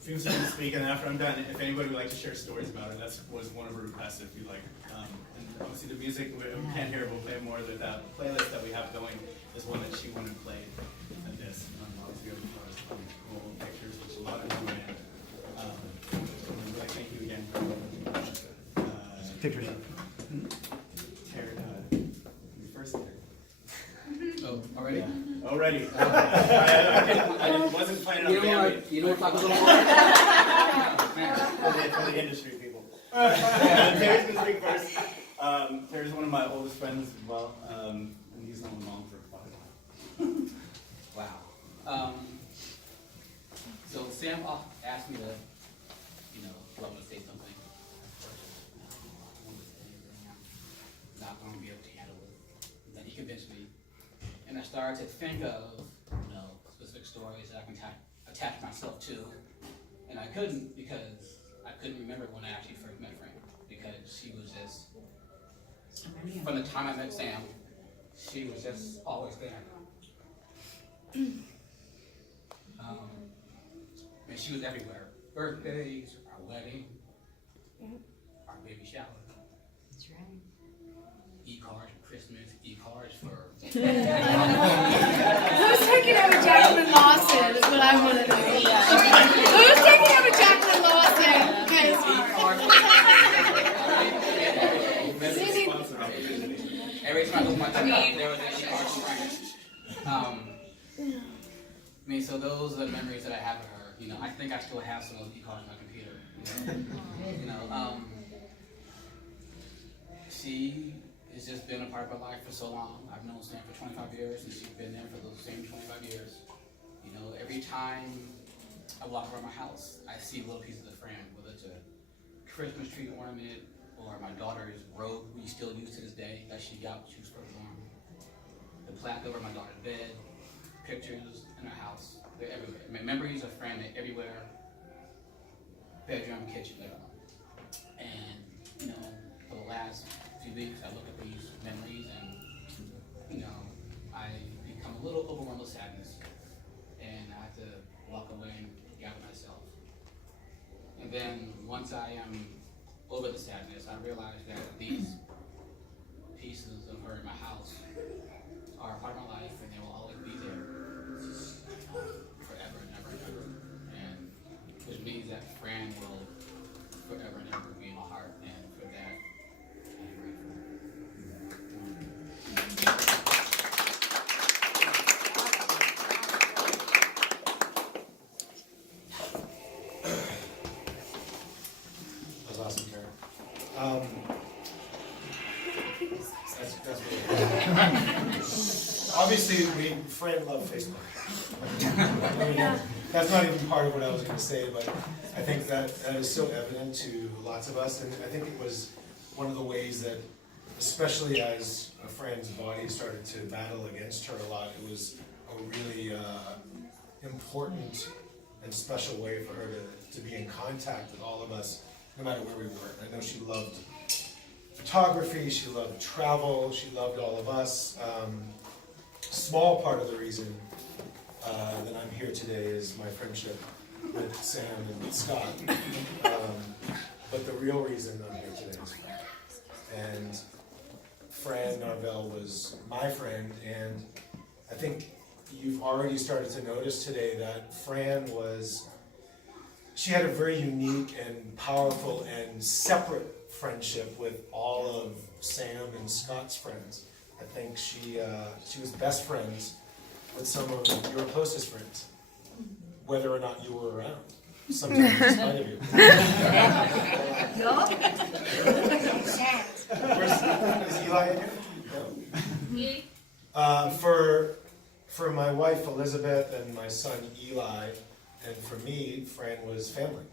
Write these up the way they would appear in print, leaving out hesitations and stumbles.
Seems to speak, and after I'm done, if anybody would like to share stories about it, that was one of her requests, if you like. And obviously the music, we can't hear it, we'll play more of it. That playlist that we have going is one that she wanted played at this. Obviously, some cool pictures, which a lot of them are in. Like, thank you again for pictures. First there. Oh, already? Yeah. Already. I wasn't planning on You know what I'm talking about? for the industry people. Terry's gonna speak first. Terry's one of my oldest friends as well, and he's known Mom for quite a while. Wow. So Sam asked me to, do I want to say something? I want to say anything. I'm not going to be able to handle it. Then he convinced me, and I started to think of, specific stories that I can attach myself to, and I couldn't because I couldn't remember when I actually first met Fran, because she was just, from the time I met Sam, she was just always there. And she was everywhere. Birthdays, our wedding, our baby shower. That's right. E-cards for Christmas, e-cards for... Who's taking over Jacqueline Lawson is what I want to know. Who's taking over Jacqueline Lawson? Every time I look at my TikTok, there was an e-card from Fran. So those are the memories that I have of her. I think I still have some of those e-cards on my computer. She has just been a part of my life for so long. I've known Sam for 25 years, and she's been there for those same 25 years. Every time I walk around my house, I see little pieces of Fran, whether it's a Christmas tree ornament or my daughter's robe we still use to this day that she got when she was first born. The plaque over my daughter's bed, pictures in her house, they're everywhere. Memories of Fran are everywhere. Bedroom, kitchen, everywhere. And, for the last few weeks, I look at these memories and, I become a little overwhelmed with sadness. And I have to walk away and gather myself. And then once I am over the sadness, I realize that these pieces of her in my house are a part of my life, and they will always be there forever and ever and ever. And which means that Fran will forever and ever be in my heart, and for that, I'm grateful. That was awesome, Karen. That's really cool. Obviously, Fran loved Facebook. That's not even part of what I was going to say, but I think that is so evident to lots of us, and I think it was one of the ways that, especially as Fran's body started to battle against her a lot, it was a really important and special way for her to be in contact with all of us, no matter where we were. I know she loved photography, she loved travel, she loved all of us. Small part of the reason that I'm here today is my friendship with Sam and Scott. But the real reason I'm here today is Fran. And Fran Narvell was my friend, and I think you've already started to notice today that Fran she had a very unique and powerful and separate friendship with all of Sam and Scott's friends. I think she was best friends with some of your closest friends, whether or not you were around. Sometimes in spite of you. Is Eli in here? No. For my wife Elizabeth and my son Eli, and for me, Fran was family.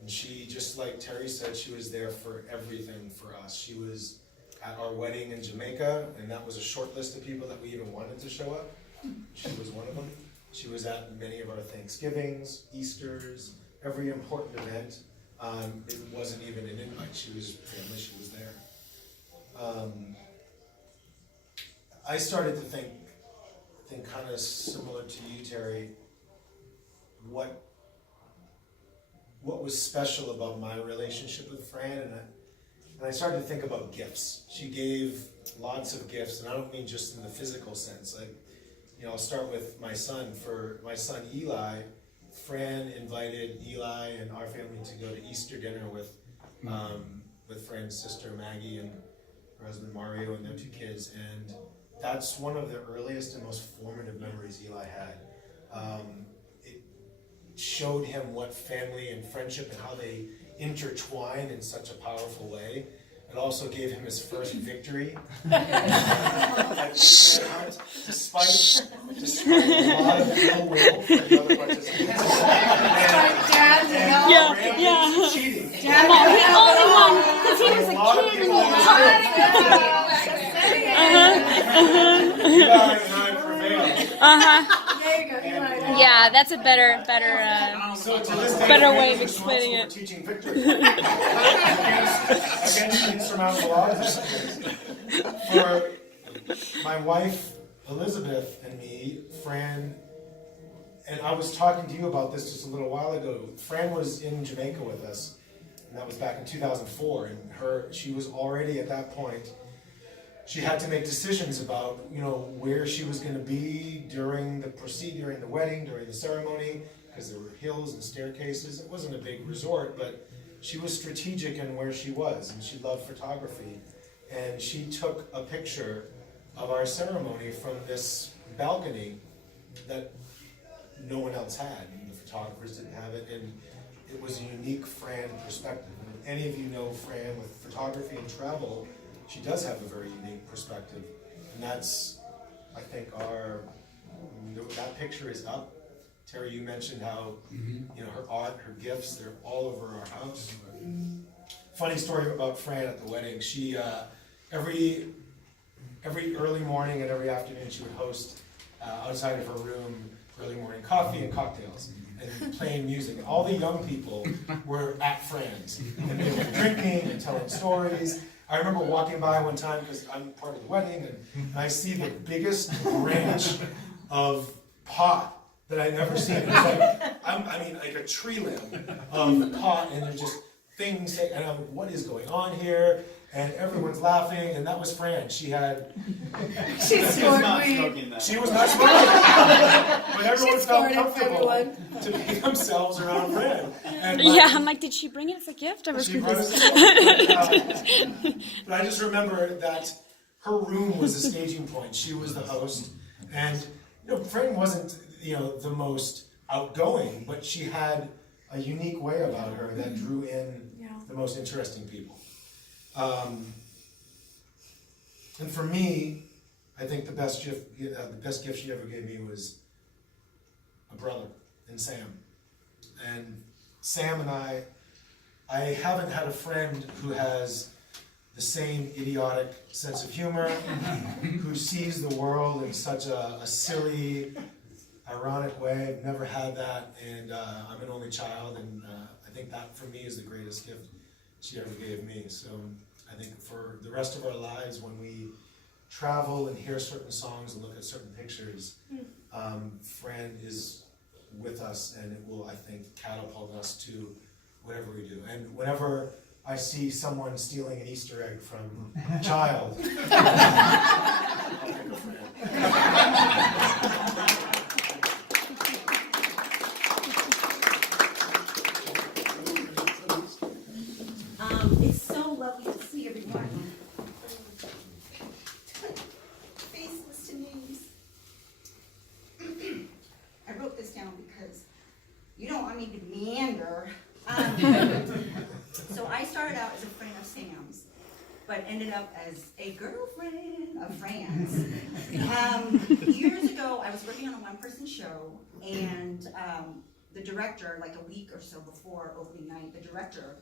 And she, just like Terry said, she was there for everything for us. She was at our wedding in Jamaica, and that was a short list of people that we even wanted to show up. She was one of them. She was at many of our Thanksgivings, Easters, every important event. It wasn't even an invite. She was family. She was there. I started to think kind of similar to you, Terry, what was special about my relationship with Fran, and I started to think about gifts. She gave lots of gifts, and I don't mean just in the physical sense. Like, you know, I'll start with my son. For my son Eli, Fran invited Eli and our family to go to Easter dinner with Fran's sister Maggie and her husband Mario and their 2 kids, and that's one of the earliest and most formative memories Eli had. It showed him what family and friendship and how they intertwine in such a powerful way. It also gave him his first victory. Despite a lot of ill will from the other participants. Yeah. Cheating. No, he only won because he was a kid and Eli and I prevailed. There you go. Yeah, that's a better So to this day, Better Fran way is of explaining responsible it. for teaching victory against insurmountable odds. For my wife Elizabeth and me, Fran, and I was talking to you about this just a little while ago. Fran was in Jamaica with us, and that was back in 2004. And she was already at that point. She had to make decisions about, you know, where she was going to be during the wedding, during the ceremony, because there were hills and staircases. It wasn't a big resort, but she was strategic in where she was, and she loved photography. And she took a picture of our ceremony from this balcony that no one else had, and the photographers didn't have it, and it was a unique Fran perspective. And if any of you know Fran with photography and travel, she does have a very unique perspective, and that's, I think, that picture is up. Terry, you mentioned how, you know, her art, her gifts, they're all over our house. Funny story about Fran at the wedding. She, every early morning and every afternoon, she would host outside of her room early morning coffee and cocktails and playing music. And all the young people were at Fran's, and they were drinking and telling stories. I remember walking by one time, because I'm part of the wedding, and I see the biggest branch of pot that I've ever seen. It was like, like a tree limb of pot, and there's just things, and I'm like, what is going on here? And everyone's laughing, and that was Fran. She was not smoking. But everyone felt comfortable to be themselves around Fran. And I'm like, did she bring it as a gift? I was confused. But I just remember that her room was the staging point. She was the host, and you know, Fran wasn't, you know, the most outgoing, but she had a unique way about her that drew in the most interesting people. And for me, I think the best gift she ever gave me was a brother in Sam. And Sam and I haven't had a friend who has the same idiotic sense of humor, who sees the world in such a silly, ironic way. I've never had that, and I'm an only child, and I think that for me is the greatest gift she ever gave me. So I think for the rest of our lives, when we travel and hear certain songs and look at certain pictures, Fran is with us, and it will, I think, catapult us to whatever we do. And whenever I see someone stealing an Easter egg from a child, I'll pick a Fran. It's so lovely to see everyone. Faceless to names. I wrote this down because you don't want me to meander. So I started out as a friend of Sam's, but ended up as a girlfriend of Fran's. Years ago, I was working on a one-person show, and the director, like a week or so before opening night, the director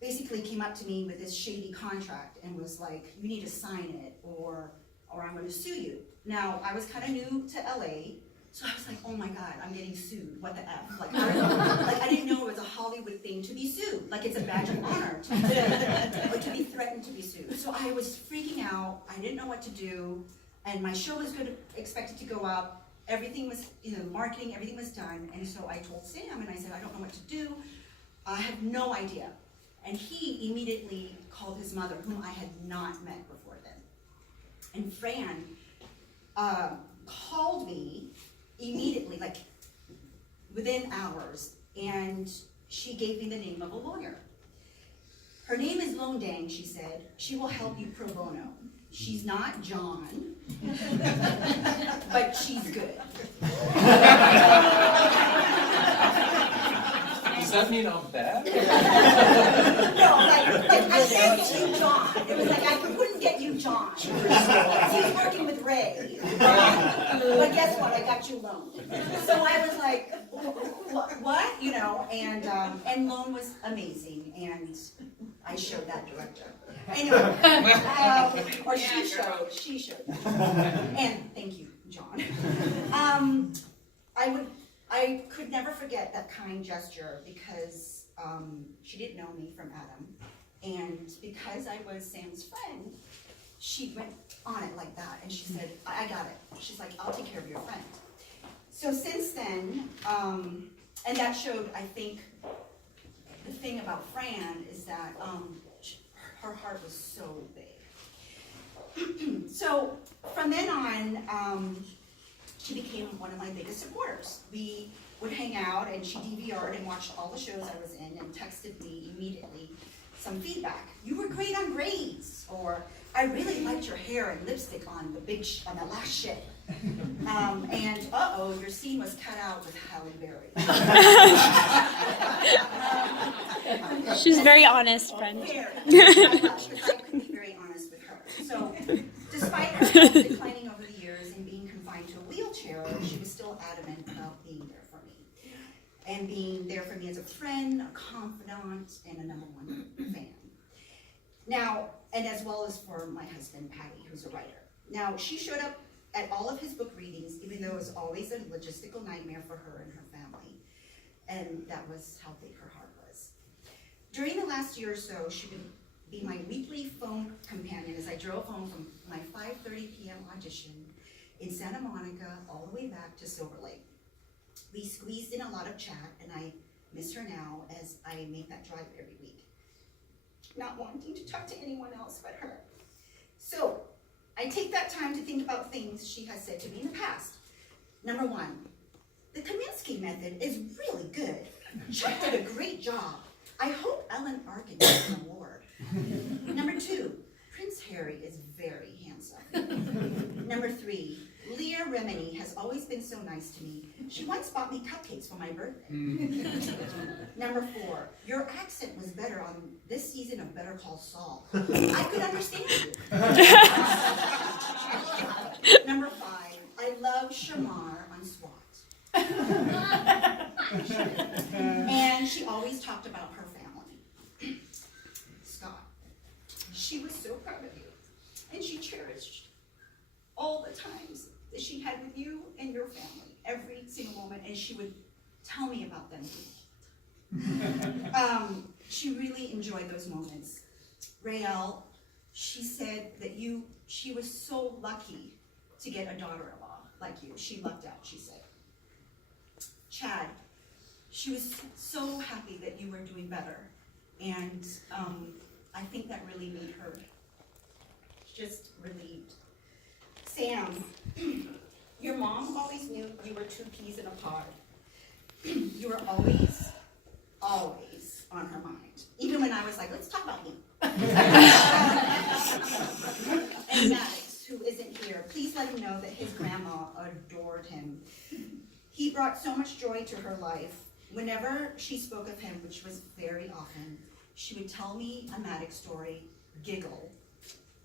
basically came up to me with this shady contract and was like, you need to sign it or I'm going to sue you. Now, I was kind of new to LA, so I was like, oh my God, I'm getting sued. What the F? Like, I didn't know it was a Hollywood thing to be sued. Like, it's a badge of honor to be threatened to be sued. So I was freaking out. I didn't know what to do. And my show was expected to go up. everything was, marketing, everything was done, and so I told Sam, and I said, I don't know what to do, I have no idea. And he immediately called his mother, whom I had not met before then. And Fran called me immediately, like within hours, and she gave me the name of a lawyer. Her name is Lone Dang, she said. She will help you pro bono. She's not John, but she's good. Does that mean I'm bad? No, like I can't get you John. It was like I couldn't get you John. She's working with Ray. But guess what? I got you Lone. So I was like, what? And Lone was amazing, and I showed that director. Anyway, or she showed. And thank you, John. I could never forget that kind gesture because she didn't know me from Adam. And because I was Sam's friend, she went on it like that. And she said, I got it. She's like, I'll take care of your friend. So since then, and that showed, I think, the thing about Fran is that her heart was so big. So from then on, she became one of my biggest supporters. We would hang out, and she DVR'd and watched all the shows I was in and texted me immediately some feedback. You were great on grades, or I really liked your hair and lipstick on the last ship. And your scene was cut out with Halle Berry. She's very honest, friend. Because I could be very honest with her. So, despite her health declining over the years and being confined to a wheelchair, she was still adamant about being there for me. And being there for me as a friend, a confidant, and a #1 fan. Now, and as well as for my husband, Patty, who's a writer. Now, she showed up at all of his book readings, even though it was always a logistical nightmare for her and her family. And that was how big her heart was. During the last year or so, she would be my weekly phone companion as I drove home from my 5:30 p.m. audition in Santa Monica all the way back to Silver Lake. We squeezed in a lot of chat, and I miss her now as I make that drive every week, not wanting to talk to anyone else but her. So, I take that time to think about things she has said to me in the past. Number 1, the Kaminsky method is really good. Chuck did a great job. I hope Ellen Arkin gets an award. Number 2, Prince Harry is very handsome. Number 3, Leah Remini has always been so nice to me. She once bought me cupcakes for my birthday. Number 4, your accent was better on this season of Better Call Saul. I could understand you. Number 5, I love Shamar on SWAT. And she always talked about her family. Scott, she was so proud of you, and she cherished all the times that she had with you and your family, every single moment, and she would tell me about them. She really enjoyed those moments. Rael, she said that she was so lucky to get a daughter-in-law like you. She lucked out, she said. Chad, she was so happy that you were doing better, and I think that really made her just relieved. Sam, your mom always knew you were 2 peas in a pod. You were always on her mind. Even when I was like, let's talk about you. And Maddox, who isn't here, please let him know that his grandma adored him. He brought so much joy to her life. Whenever she spoke of him, which was very often, she would tell me a Maddox story, giggle,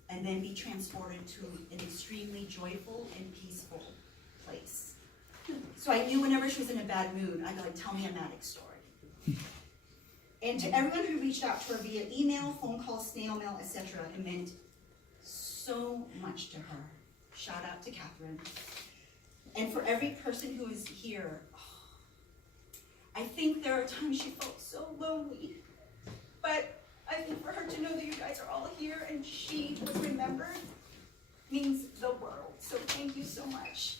and then be transported to an extremely joyful and peaceful place. So I knew whenever she was in a bad mood, I'd be like, tell me a Maddox story. And to everyone who reached out to her via email, phone call, snail mail, etc., it meant so much to her. Shout out to Catherine. And for every person who is here, I think there are times she felt so lonely. But I think for her to know that you guys are all here and she was remembered means the world. So thank you so much.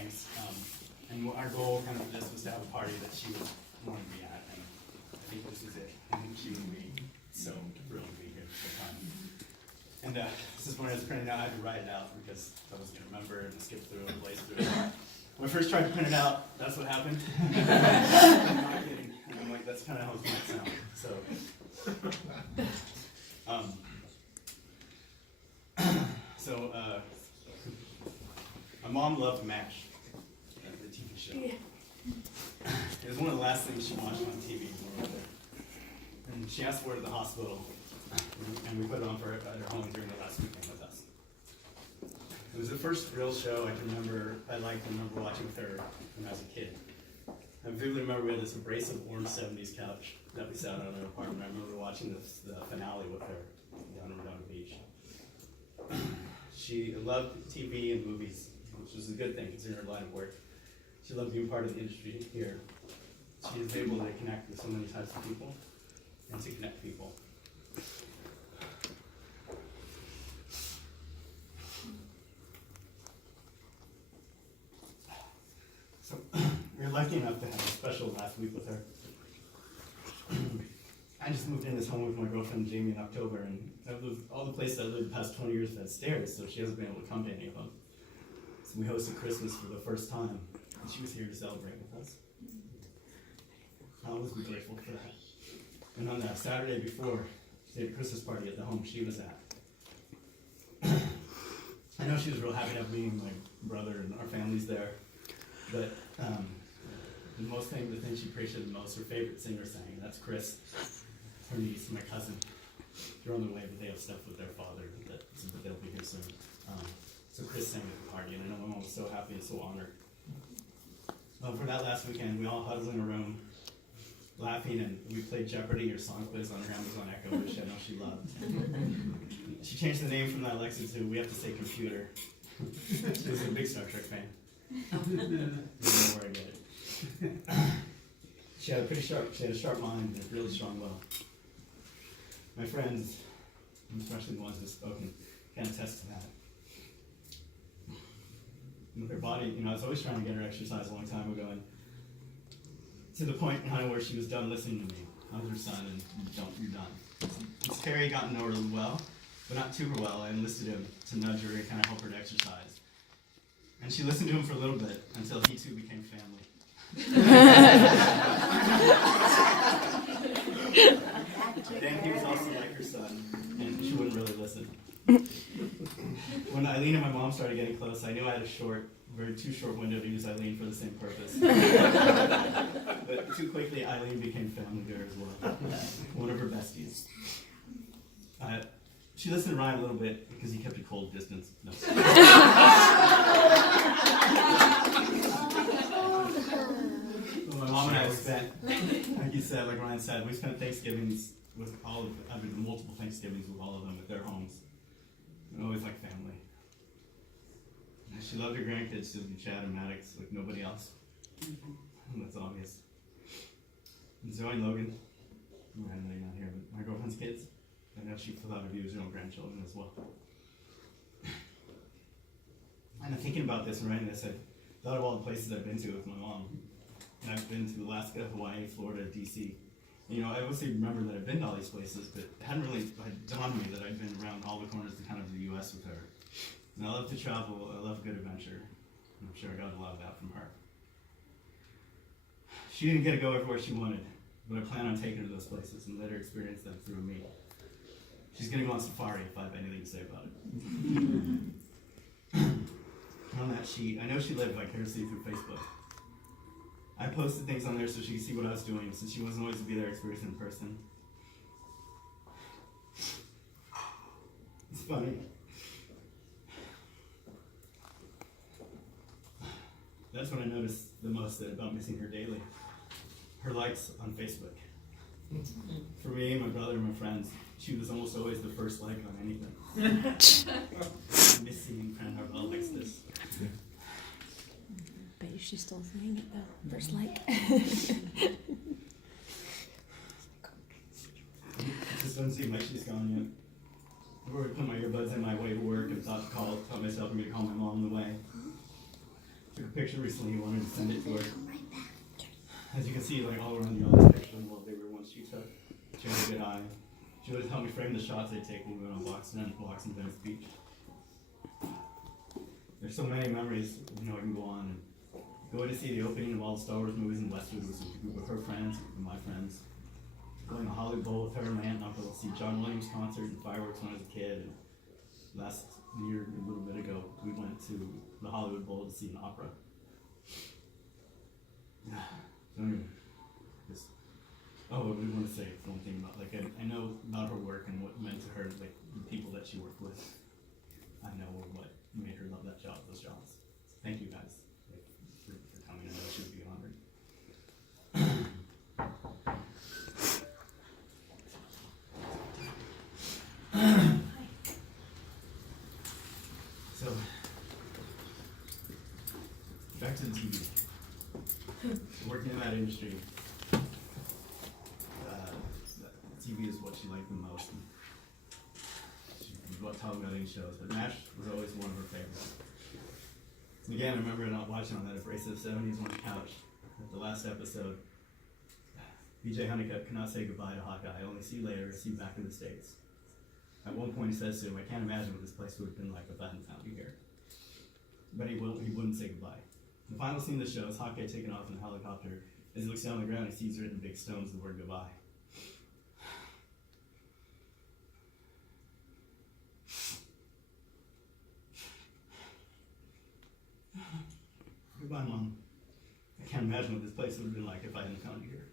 thanks. And our goal kind of for this was to have a party that she would want to be at, and I think this is it. And she would be so thrilled to be here for the time. And this is when I was printing it out, I had to write it out because I was going to remember and skip through and blaze through it. When I first tried to print it out, that's what happened. I'm not kidding. And I'm like, that's kind of how it might sound. So, my mom loved MASH, the TV show. It was one of the last things she watched on TV. And she asked for it at the hospital, and we put it on for her at her home during the last weekend with us. It was the first real show I can remember, I remember watching with her when I was a kid. I vividly remember we had this abrasive orange 70s couch that we sat on in our apartment. I remember watching the finale with her down in Redondo Beach. She loved TV and movies, which was a good thing considering her line of work. She loved being part of the industry here. She is able to connect with so many types of people and to connect people. So we were lucky enough to have a special last week with her. I just moved in this home with my girlfriend Jamie in October, and all the places I lived the past 20 years have had stairs, so she hasn't been able to come to any of them. So we hosted Christmas for the first time, and she was here to celebrate with us. I'll always be grateful for that. And on that Saturday before, she had a Christmas party at the home she was at. I know she was real happy to have me and my brother and our families there, but the thing she appreciated the most, her favorite singer sang, and that's Chris, her niece, my cousin. They're on their way, but they have stuff with their father that they'll be here soon. So Chris sang at the party, and I know my mom was so happy and so honored. For that last weekend, we all huddled in a room, laughing, and we played Jeopardy or Song Quiz on her Amazon Echo, which I know she loved. She changed the name from that Alexa to We Have to Say Computer. She was a big Star Trek fan. I don't know where I get it. She had a sharp mind and a really strong will. My friends, especially the ones who've spoken, can attest to that. With her body, I was always trying to get her exercise a long time ago, and to the point kind of where she was done listening to me. I was her son, and you're done. Once Terry got to know her well, but not too well, I enlisted him to nudge her and kind of help her to exercise. And she listened to him for a little bit until he too became family. Then he was also like her son, and she wouldn't really listen. When Eileen and my mom started getting close, I knew I had a too short window to use Eileen for the same purpose. But too quickly, Eileen became family there as well. One of her besties. She listened to Ryan a little bit because he kept a cold distance. No. My mom and I spent, like you said, like Ryan said, we spent Thanksgivings with multiple Thanksgivings with all of them at their homes. And always like family. And she loved her grandkids, she loved Chad and Maddox like nobody else. And that's obvious. And Zoe and Logan, I know you're not here, but my girlfriend's kids, I know she thought of you as your own grandchildren as well. And I'm thinking about this and writing this, I thought of all the places I've been to with my mom. And I've been to Alaska, Hawaii, Florida, DC. I obviously remember that I've been to all these places, but it hadn't really dawned on me that I'd been around all the corners of kind of the US with her. And I love to travel, I love a good adventure. And I'm sure I got a lot of that from her. She didn't get to go everywhere she wanted, but I plan on taking her to those places and let her experience them through me. She's gonna go on safari if I have anything to say about it. On that sheet, I know she lived vicariously through Facebook. I posted things on there so she could see what I was doing, since she wasn't always to be there experiencing in person. It's funny. That's what I noticed the most about missing her daily. Her likes on Facebook. For me, my brother, and my friends, she was almost always the first like on anything. I miss seeing Fran Narvell likes this. Bet you she's still saying it though. First like. It just doesn't seem like she's gone yet. I've already put my earbuds in my way to work and thought myself I'm going to call my mom on the way. took a picture recently, he wanted to send it to her. As you can see, like all around the other picture, the wallpaper ones she took. She had a good eye. She would help me frame the shots they take when we went on walks in Venice Beach. There's so many memories, I can go on and go to see the opening of all the Star Wars movies in Westwood with a group of her friends and my friends. Going to Hollywood Bowl with her and my aunt and uncle to see John Williams concert and fireworks when I was a kid. And last year, a little bit ago, we went to the Hollywood Bowl to see an opera. Oh, I want to say one thing about, I know about her work and what it meant to her, the people that she worked with. I know what made her love those jobs. Thank you guys for coming. I know she would be honored. So, back to the TV. Working in that industry, TV is what she liked the most. She loved talking about any shows, but MASH was always one of her favorites. And again, I remember not watching on that abrasive 70s on the couch at the last episode. BJ Honeycutt cannot say goodbye to Hawkeye. Only see you later, see you back in the States. At one point he says to him, I can't imagine what this place would have been like if I hadn't found you here. But he wouldn't say goodbye. The final scene of the show is Hawkeye taking off in a helicopter. As he looks down on the ground, he sees written in big stones the word goodbye. Goodbye, Mom. I can't imagine what this place would have been like if I hadn't found you here.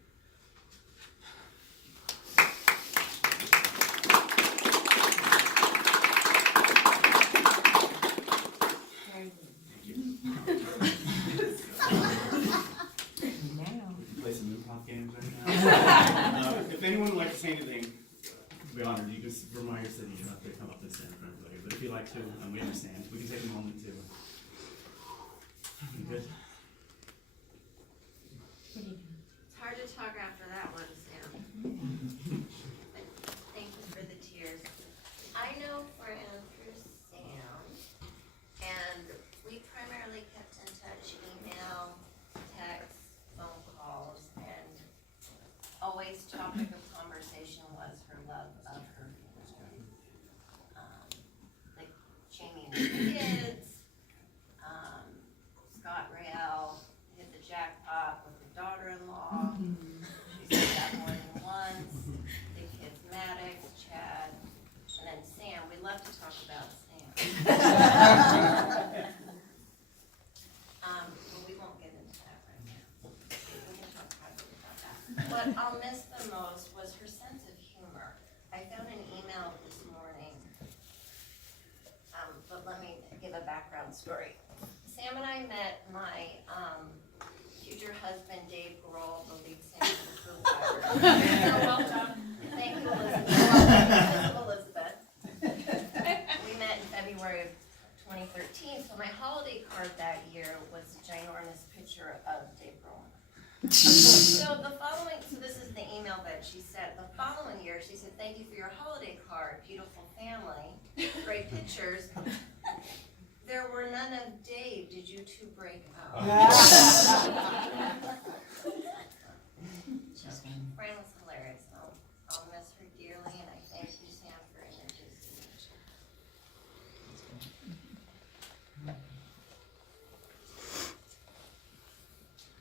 Play some move-off games right now. If anyone would like to say anything, we'd be honored. You just remind your city, you don't have to come up and stand in front of everybody. But if you like to, we understand. We can take a moment to. Good. It's hard to talk after that one, Sam. But thank you for the tears. I know Fran through Sam, and we primarily kept in touch, email, texts, phone calls, and always topic of conversation was her love of her family. Like Jamie and the kids, Scott Rael hit the jackpot with her daughter-in-law. She said that more than once. The kids, Maddox, Chad, and then Sam. We love to talk about Sam. But we won't get into that right now. We can talk privately about that. What I'll miss the most was her sense of humor. I found an email this morning, but let me give a background story. Sam and I met my future husband, Dave Grohl, the lead singer of the Foo Fighters. Well done. Thank you, Elizabeth. We met in February of 2013, so my holiday card that year was a ginormous picture of Dave Grohl. So this is the email that she said. The following year, she said, thank you for your holiday card, beautiful family, great pictures. There were none of Dave. Did you two break up? Fran was hilarious. I'll miss her dearly, and I thank you, Sam, for introducing me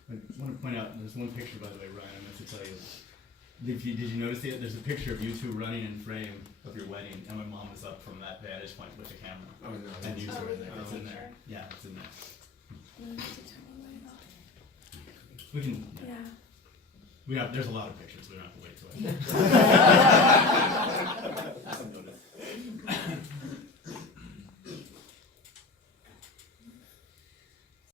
I want to point out, there's one picture, by the way, Ryan, I meant to tell you. Did you notice it? There's a picture of you two running in frame of your wedding, and my mom was up from that vantage point with the camera. Oh, no. And you two are there. It's in there. Yeah, it's in there. We can. Yeah. There's a lot of pictures. We don't have to wait till.